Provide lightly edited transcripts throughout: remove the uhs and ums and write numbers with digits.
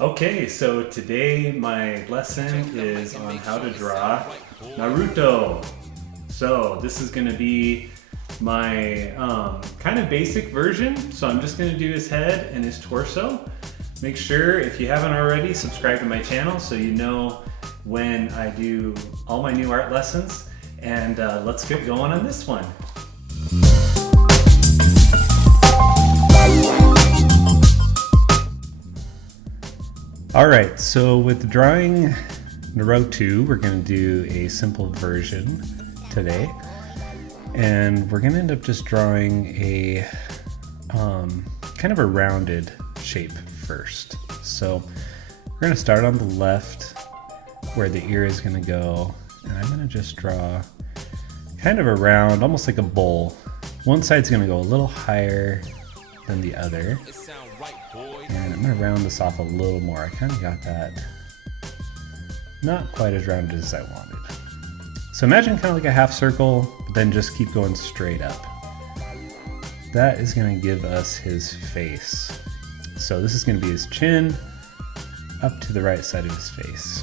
Okay, so today my lesson is on how to draw Naruto. So this is gonna be my kind of basic version. So I'm just gonna do his head and his torso. Make sure, if you haven't already, subscribe to my channel so you know when I do all my new art lessons. And let's get going on this one. Alright, so with drawing Naruto, we're going to do a simple version today. And we're going to end up just drawing a kind of a rounded shape first. So we're going to start on the left where the ear is going to go. And I'm going to just draw kind of a round, almost like a bowl. One side's going to go a little higher than the other. And I'm going to round this off a little more. I kind of got that not quite as rounded as I wanted. So imagine kind of like a half circle, but then just keep going straight up. That is going to give us his face. So this is going to be his chin up to the right side of his face.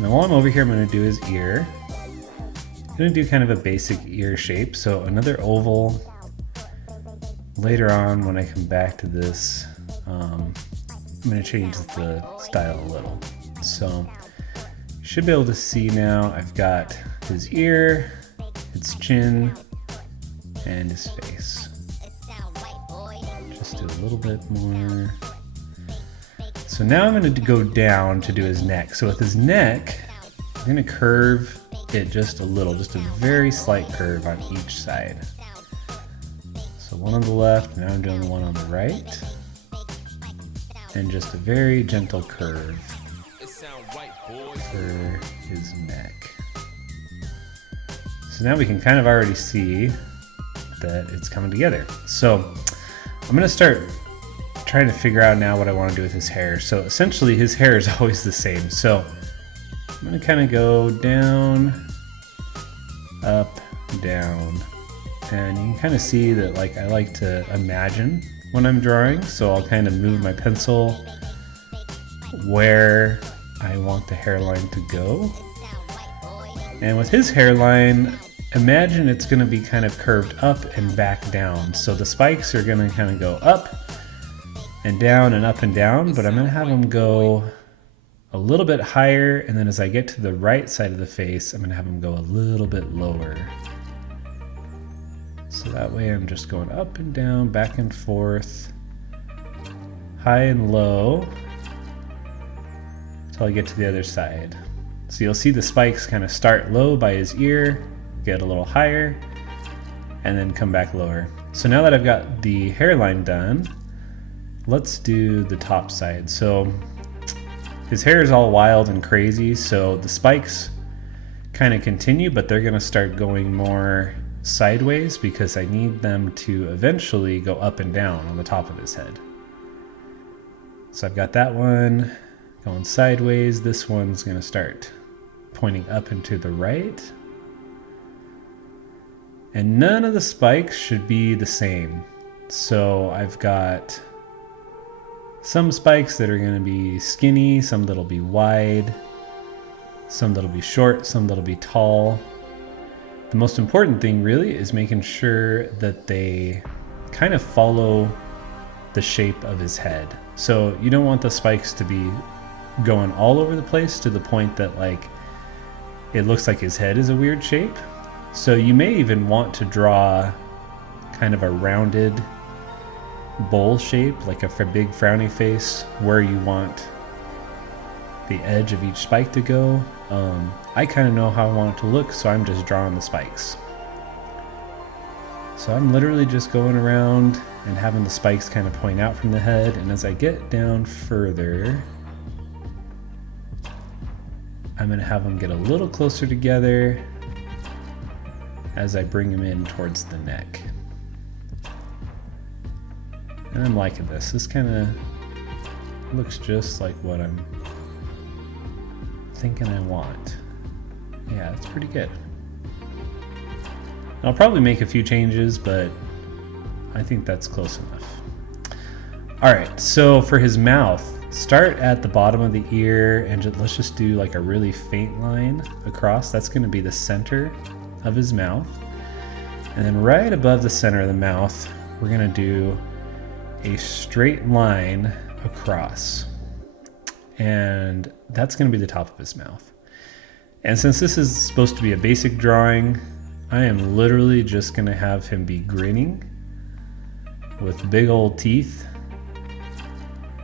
Now while I'm over here, I'm going to do his ear. I'm going to do kind of a basic ear shape. So another oval. Later on, when I come back to this, I'm going to change the style a little. So you should be able to see now I've got his ear, his chin, and his face. Just do a little bit more. So now I'm going to go down to do his neck. So with his neck, I'm going to curve it just a little, just a very slight curve on each side. So one on the left, now I'm doing the one on the right. And just a very gentle curve for his neck. So now we can kind of already see that it's coming together. So I'm going to start trying to figure out now what I want to do with his hair. So essentially his hair is always the same. So I'm going to kind of go down, up, down. And you can kind of see that like I like to imagine when I'm drawing, so I'll kind of move my pencil where I want the hairline to go. And with his hairline, imagine it's going to be kind of curved up and back down. So the spikes are going to kind of go up and down and up and down, but I'm going to have them go a little bit higher, and then as I get to the right side of the face, I'm going to have them go a little bit lower. So that way I'm just going up and down, back and forth, high and low, until I get to the other side. So you'll see the spikes kind of start low by his ear, get a little higher, and then come back lower. So now that I've got the hairline done, let's do the top side. So his hair is all wild and crazy, so the spikes kind of continue, but they're going to start going more sideways because I need them to eventually go up and down on the top of his head. So I've got that one going sideways. This one's going to start pointing up and to the right. And none of the spikes should be the same. So I've got some spikes that are going to be skinny, some that'll be wide, some that'll be short, some that'll be tall. The most important thing really is making sure that they kind of follow the shape of his head. So you don't want the spikes to be going all over the place to the point that like it looks like his head is a weird shape. So you may even want to draw kind of a rounded bowl shape, like a big frowny face where you want the edge of each spike to go. I kind of know how I want it to look, so I'm just drawing the spikes. So I'm literally just going around and having the spikes kind of point out from the head, and as I get down further, I'm going to have them get a little closer together as I bring them in towards the neck. And I'm liking this. This kind of looks just like what I'm thinking I want. Yeah, that's pretty good. I'll probably make a few changes, but I think that's close enough. All right, so for his mouth, start at the bottom of the ear and let's just do like a really faint line across. That's going to be the center of his mouth. And then right above the center of the mouth, we're going to do a straight line across. And that's going to be the top of his mouth. And since this is supposed to be a basic drawing, I am literally just going to have him be grinning with big old teeth.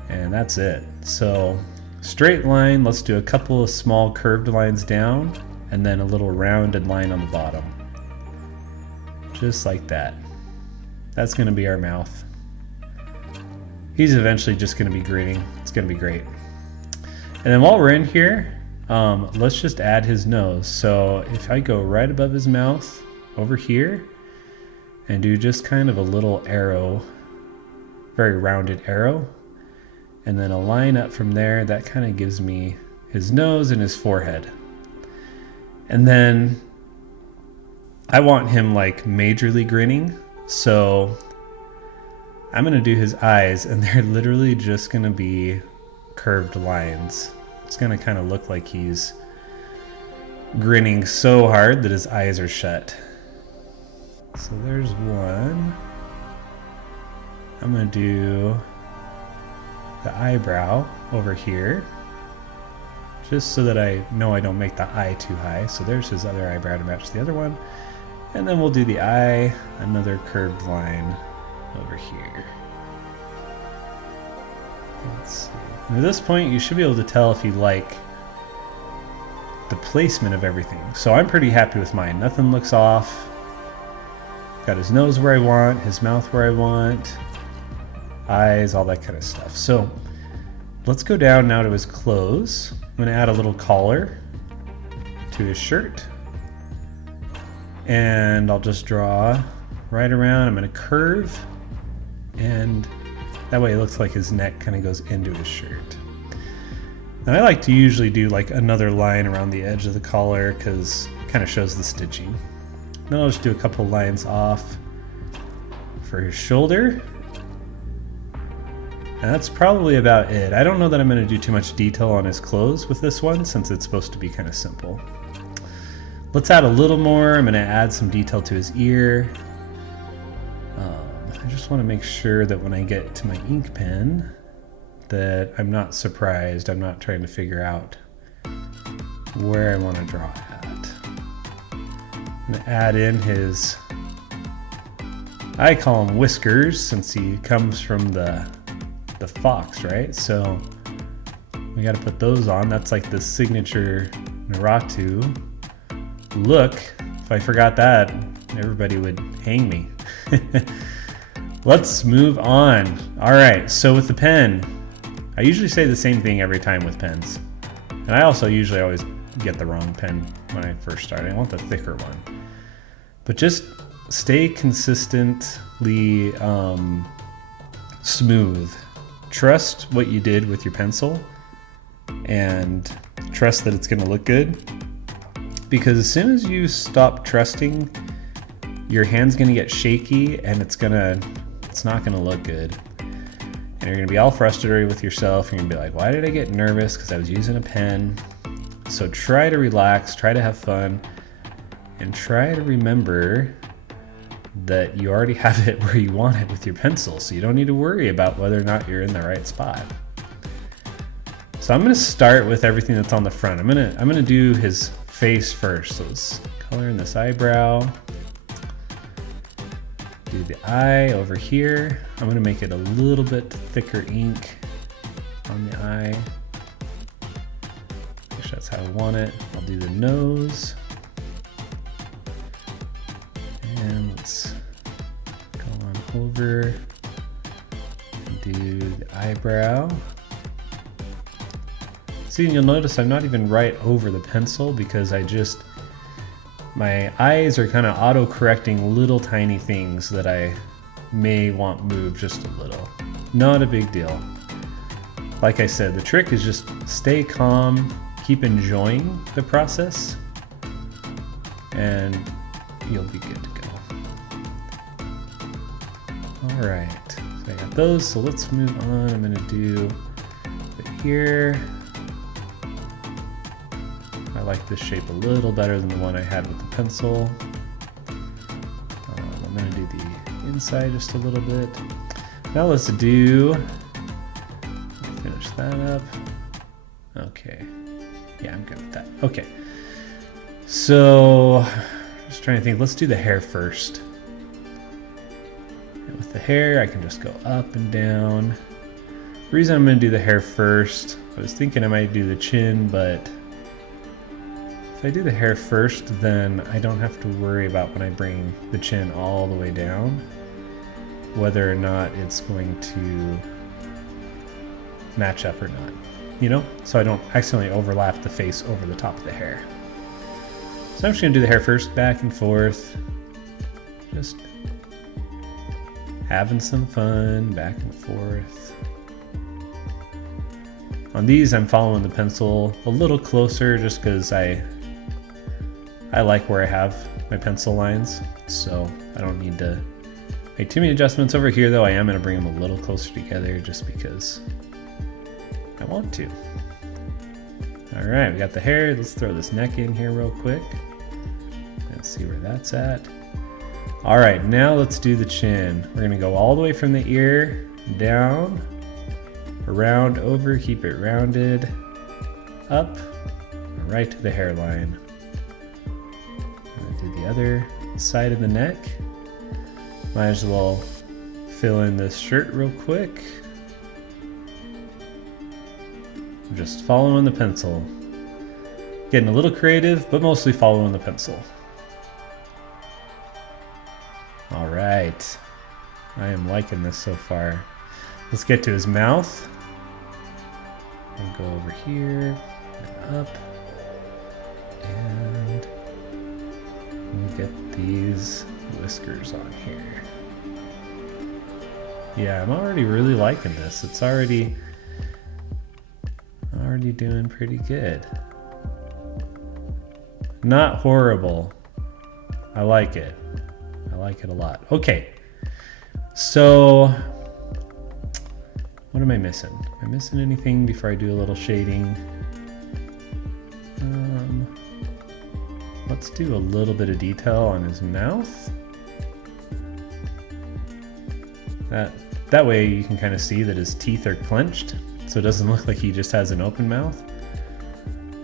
And that's it. So straight line, let's do a couple of small curved lines down and then a little rounded line on the bottom. Just like that. That's gonna be our mouth. He's eventually just gonna be grinning. It's gonna be great. And then while we're in here, let's just add his nose. So if I go right above his mouth over here and do just kind of a little arrow, very rounded arrow, and then a line up from there, that kind of gives me his nose and his forehead. And then I want him like majorly grinning, so I'm gonna do his eyes, and they're literally just gonna be curved lines. It's gonna kind of look like he's grinning so hard that his eyes are shut. So there's one. I'm gonna do the eyebrow over here, just so that I know I don't make the eye too high. So there's his other eyebrow to match the other one. And then we'll do the eye, another curved line over here. Let's see. And at this point, you should be able to tell if you like the placement of everything. So I'm pretty happy with mine. Nothing looks off. Got his nose where I want, his mouth where I want, eyes, all that kind of stuff. So let's go down now to his clothes. I'm going to add a little collar to his shirt. And I'll just draw right around. I'm going to curve, and that way it looks like his neck kind of goes into his shirt. And I like to usually do like another line around the edge of the collar because it kind of shows the stitching. Then I'll just do a couple lines off for his shoulder. And that's probably about it. I don't know that I'm going to do too much detail on his clothes with this one since it's supposed to be kind of simple. Let's add a little more. I'm going to add some detail to his ear. I just want to make sure that when I get to my ink pen that I'm not surprised. I'm not trying to figure out where I want to draw at. I'm going to add in his, I call him whiskers since he comes from the fox, right? So we got to put those on. That's like the signature Naruto look. If I forgot that, everybody would hang me. Let's move on. All right, so with the pen, I usually say the same thing every time with pens. And I also usually always get the wrong pen when I first start. I want the thicker one. But just stay consistently smooth. Trust what you did with your pencil and trust that it's going to look good. Because as soon as you stop trusting, your hand's going to get shaky and it's not going to look good. And you're going to be all frustrated with yourself. You're going to be like, why did I get nervous? Because I was using a pen. So try to relax, try to have fun, and try to remember that you already have it where you want it with your pencil. So you don't need to worry about whether or not you're in the right spot. So I'm going to start with everything that's on the front. I'm going to do his face first. So let's color in this eyebrow. Do the eye over here. I'm going to make it a little bit thicker ink on the eye. Make sure that's how I want it. I'll do the nose. And let's go on over and do the eyebrow. See, you'll notice I'm not even right over the pencil because my eyes are kind of auto-correcting little tiny things that I may want moved just a little. Not a big deal. Like I said, the trick is just stay calm, keep enjoying the process, and you'll be good to go. All right, so I got those, so let's move on. I'm gonna do the ear. I like this shape a little better than the one I had with the pencil. I'm going to do the inside just a little bit. Now let's finish that up. Okay. Yeah, I'm good with that. Okay. So, just trying to think. Let's do the hair first. And with the hair, I can just go up and down. The reason I'm going to do the hair first, I was thinking I might do the chin, but if I do the hair first, then I don't have to worry about when I bring the chin all the way down, whether or not it's going to match up or not, you know? So I don't accidentally overlap the face over the top of the hair. So I'm just gonna do the hair first, back and forth. Just having some fun, back and forth. On these, I'm following the pencil a little closer just because I like where I have my pencil lines, so I don't need to make too many adjustments. Over here though, I am going to bring them a little closer together just because I want to. All right, we got the hair. Let's throw this neck in here real quick and see where that's at. All right, now let's do the chin. We're going to go all the way from the ear down, around, over, keep it rounded, up, right to the hairline. Do the other side of the neck. Might as well fill in this shirt real quick. I'm just following the pencil. Getting a little creative, but mostly following the pencil. All right. I am liking this so far. Let's get to his mouth. We'll go over here and up. And we'll get these whiskers on here. Yeah, I'm already really liking this. It's already doing pretty good. Not horrible. I like it. I like it a lot. Okay. So, what am I missing? Am I missing anything before I do a little shading? Let's do a little bit of detail on his mouth. That way you can kind of see that his teeth are clenched, so it doesn't look like he just has an open mouth.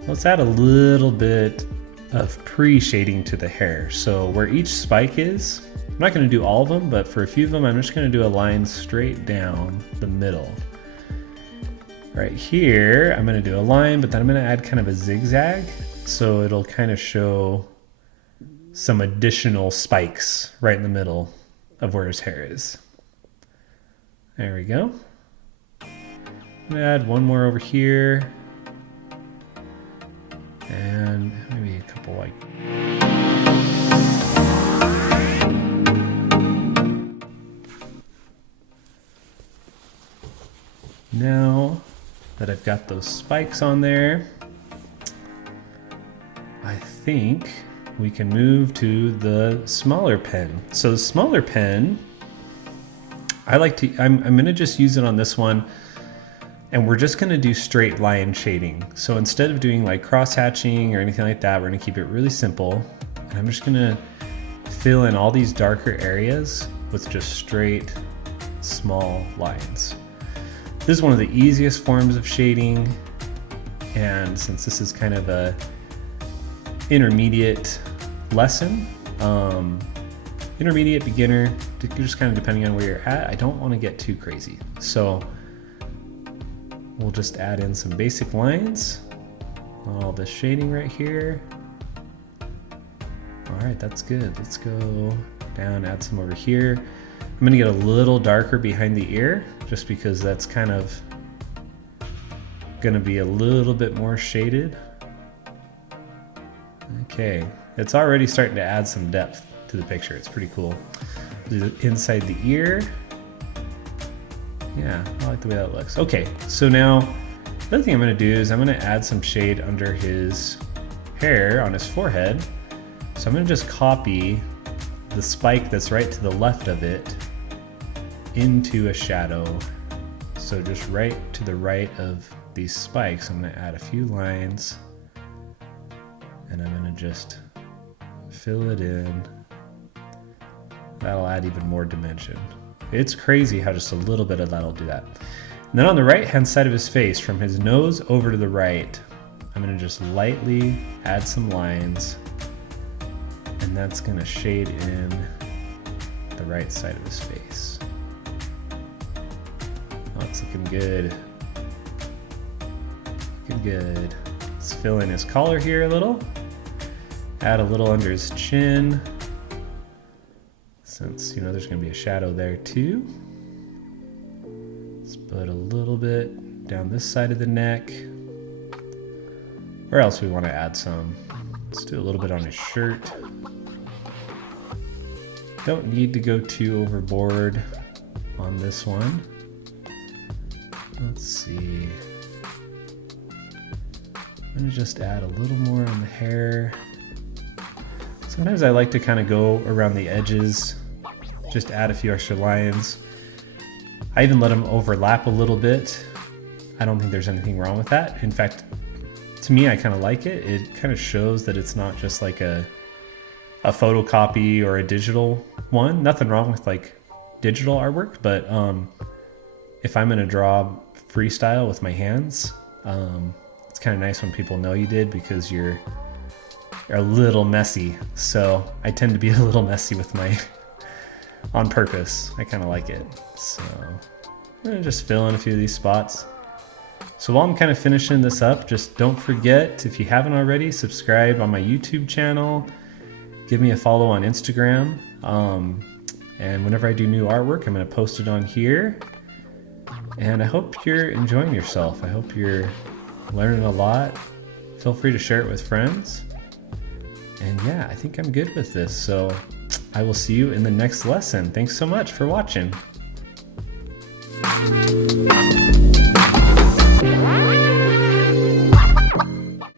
Let's add a little bit of pre-shading to the hair. So where each spike is, I'm not going to do all of them, but for a few of them, I'm just going to do a line straight down the middle. Right here, I'm going to do a line, but then I'm going to add kind of a zigzag, so it'll kind of show some additional spikes right in the middle of where his hair is. There we go. I'm going to add one more over here. And maybe a couple like... Now that I've got those spikes on there, I think we can move to the smaller pen. So the smaller pen, I'm gonna just use it on this one, and we're just gonna do straight line shading. So instead of doing like cross hatching or anything like that, we're gonna keep it really simple. And I'm just gonna fill in all these darker areas with just straight, small lines. This is one of the easiest forms of shading. And since this is kind of a intermediate lesson, intermediate, beginner, just kind of depending on where you're at, I don't want to get too crazy. So we'll just add in some basic lines, all this shading right here. All right, that's good. Let's go down, add some over here. I'm gonna get a little darker behind the ear, just because that's kind of gonna be a little bit more shaded. Okay, it's already starting to add some depth to the picture. It's pretty cool. Inside the ear. Yeah, I like the way that looks. Okay, so now the other thing I'm gonna do is I'm gonna add some shade under his hair on his forehead. So I'm gonna just copy the spike that's right to the left of it into a shadow. So just right to the right of these spikes, I'm gonna add a few lines and I'm gonna just fill it in. That'll add even more dimension. It's crazy how just a little bit of that'll do that. And then on the right hand side of his face, from his nose over to the right, I'm gonna just lightly add some lines, and that's gonna shade in the right side of his face. Oh, it's looking good. Looking good. Let's fill in his collar here a little. Add a little under his chin, since there's gonna be a shadow there too. Let's put a little bit down this side of the neck. Where else we want to add some? Let's do a little bit on his shirt. Don't need to go too overboard on this one. Let's see. I'm gonna just add a little more on the hair. Sometimes I like to kind of go around the edges, just add a few extra lines. I even let them overlap a little bit. I don't think there's anything wrong with that. In fact, to me, I kind of like it. It kind of shows that it's not just like a photocopy or a digital one. Nothing wrong with like digital artwork, but if I'm gonna draw freestyle with my hands, it's kind of nice when people know you did, because you're a little messy. So I tend to be a little messy with my, on purpose. I kind of like it. So I'm gonna just fill in a few of these spots. So while I'm kind of finishing this up, just don't forget, if you haven't already, subscribe on my YouTube channel. Give me a follow on Instagram. And whenever I do new artwork, I'm gonna post it on here. And I hope you're enjoying yourself. I hope you're learning a lot. Feel free to share it with friends. And yeah, I think I'm good with this. So I will see you in the next lesson. Thanks so much for watching.